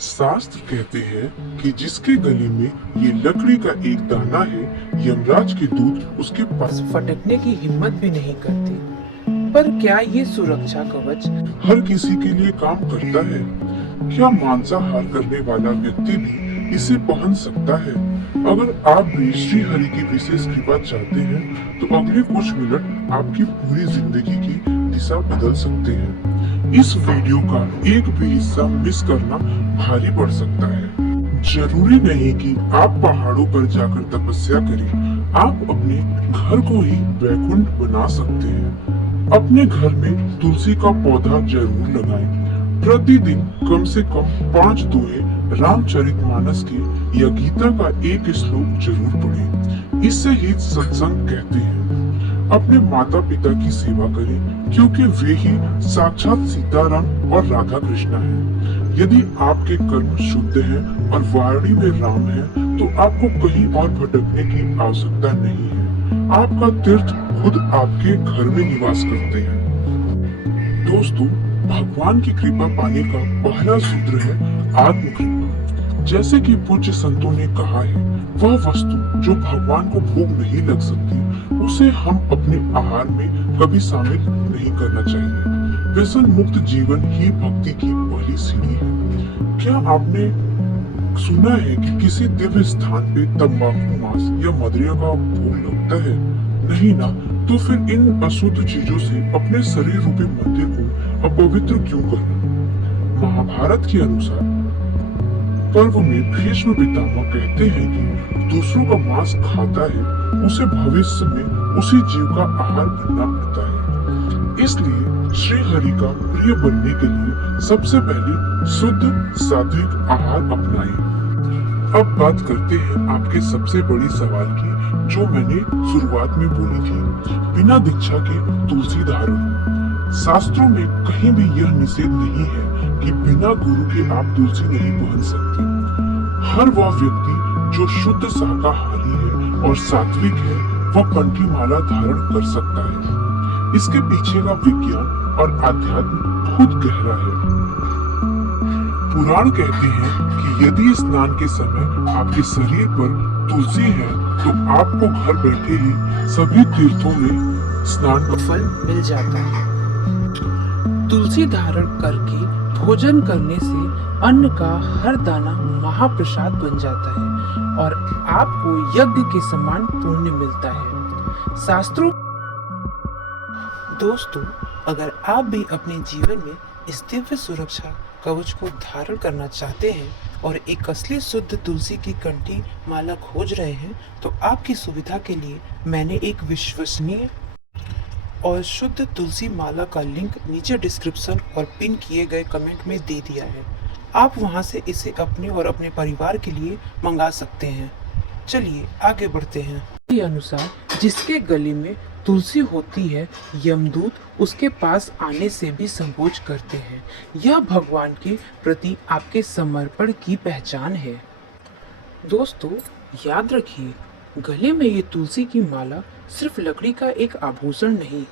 शास्त्र कहते हैं कि जिसके गले में ये लकड़ी का एक दाना है, यमराज के दूत उसके पास फटकने की हिम्मत भी नहीं करती। पर क्या ये सुरक्षा कवच हर किसी के लिए काम करता है? क्या मांसाहार करने वाला व्यक्ति भी इसे पहन सकता है? अगर आप भी श्री हरि की विशेष कृपा चाहते हैं, तो अगले कुछ मिनट आपकी पूरी जिंदगी की दिशा बदल सकते हैं। इस वीडियो का एक भी हिस्सा मिस करना भारी पड़ सकता है। जरूरी नहीं कि आप पहाड़ों पर जाकर तपस्या करें, आप अपने घर को ही वैकुंठ बना सकते हैं। अपने घर में तुलसी का पौधा जरूर लगाएं। प्रतिदिन कम से कम 5 दोहे रामचरितमानस के या गीता का एक श्लोक जरूर पढ़ें। इससे ही सत्संग कहते हैं। अपने माता पिता की सेवा करें, क्योंकि वे ही साक्षात सीताराम और राधा कृष्णा हैं। यदि आपके कर्म शुद्ध हैं और वाणी में राम है, तो आपको कहीं और भटकने की आवश्यकता नहीं है। आपका तीर्थ खुद आपके घर में निवास करते हैं। दोस्तों, भगवान की कृपा पाने का पहला सूत्र है आत्मकृपा। जैसे कि पूज्य संतों ने कहा है, वह वस्तु जो भगवान को भोग नहीं लग सकती, उसे हम अपने आहार में कभी शामिल नहीं करना चाहिए। व्यसन मुक्त जीवन ही भक्ति की पहली सीढ़ी है। क्या आपने सुना है कि किसी दिव्य स्थान पे तंबाकू, मांस या मदिरा का भोग लगता है? नहीं ना, तो फिर इन अशुद्ध चीजों से अपने शरीर रूपी मंदिर को अपवित्र क्यों करना? महाभारत के अनुसार पर्व में भीष्म पितामह कहते हैं कि दूसरों का मांस खाता है, उसे भविष्य में उसी जीव का आहार बनना पड़ता है। इसलिए श्री हरि का प्रिय बनने के लिए सबसे पहले शुद्ध सात्विक आहार अपनाएं। अब बात करते हैं आपके सबसे बड़ी सवाल की, जो मैंने शुरुआत में बोली थी, बिना दीक्षा के तुलसी धारण। शास्त्रों में कहीं भी यह निषेध नहीं है कि बिना गुरु के आप तुलसी नहीं पहन सकते। हर वह व्यक्ति जो शुद्ध शाकाहारी है और सात्विक है, वह कंठी माला धारण कर सकता है। इसके पीछे का विज्ञान और आध्यात्म बहुत गहरा है। पुराण कहते हैं कि यदि स्नान के समय आपके शरीर पर तुलसी है, तो आपको घर बैठे ही सभी तीर्थों में स्नान का फल मिल जाता है। तुलसी धारण करके भोजन करने से अन्न का हर दाना महाप्रसाद बन जाता है और आपको यज्ञ के समान पुण्य मिलता है। शास्त्रों दोस्तों, अगर आप भी अपने जीवन में इस दिव्य सुरक्षा कवच को धारण करना चाहते हैं और एक असली शुद्ध तुलसी की कंठी माला खोज रहे हैं, तो आपकी सुविधा के लिए मैंने एक विश्वसनीय और शुद्ध तुलसी माला का लिंक नीचे डिस्क्रिप्शन और पिन किए गए कमेंट में दे दिया है। आप वहां से इसे अपने और अपने परिवार के लिए मंगा सकते हैं। चलिए आगे बढ़ते हैं। के अनुसार जिसके गले में तुलसी होती है, यमदूत उसके पास आने से भी संकोच करते हैं। यह भगवान के प्रति आपके समर्पण की पहचान है। दोस्तों, याद रखिए, गले में ये तुलसी की माला सिर्फ लकड़ी का एक आभूषण नहीं,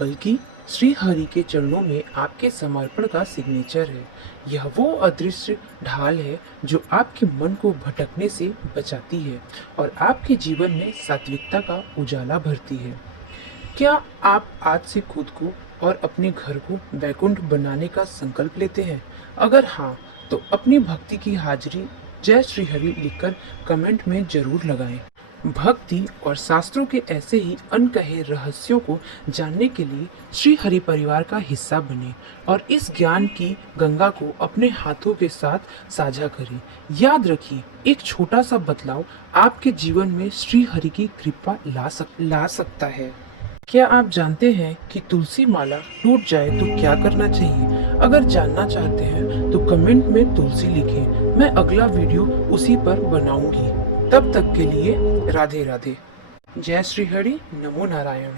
बल्कि श्री हरि के चरणों में आपके समर्पण का सिग्नेचर है। यह वो अदृश्य ढाल है जो आपके मन को भटकने से बचाती है और आपके जीवन में सात्विकता का उजाला भरती है। क्या आप आज से खुद को और अपने घर को वैकुंठ बनाने का संकल्प लेते हैं? अगर हाँ, तो अपनी भक्ति की हाजिरी जय श्री हरि लिखकर कमेंट में जरूर लगाएं। भक्ति और शास्त्रों के ऐसे ही अनकहे रहस्यों को जानने के लिए श्री हरि परिवार का हिस्सा बने और इस ज्ञान की गंगा को अपने हाथों के साथ साझा करें। याद रखिए, एक छोटा सा बदलाव आपके जीवन में श्री हरि की कृपा ला सकता है। क्या आप जानते हैं कि तुलसी माला टूट जाए तो क्या करना चाहिए? अगर जानना चाहते हैं तो कमेंट में तुलसी लिखें। मैं अगला वीडियो उसी पर बनाऊंगी। तब तक के लिए राधे राधे। जय श्री हरि, नमो नारायण।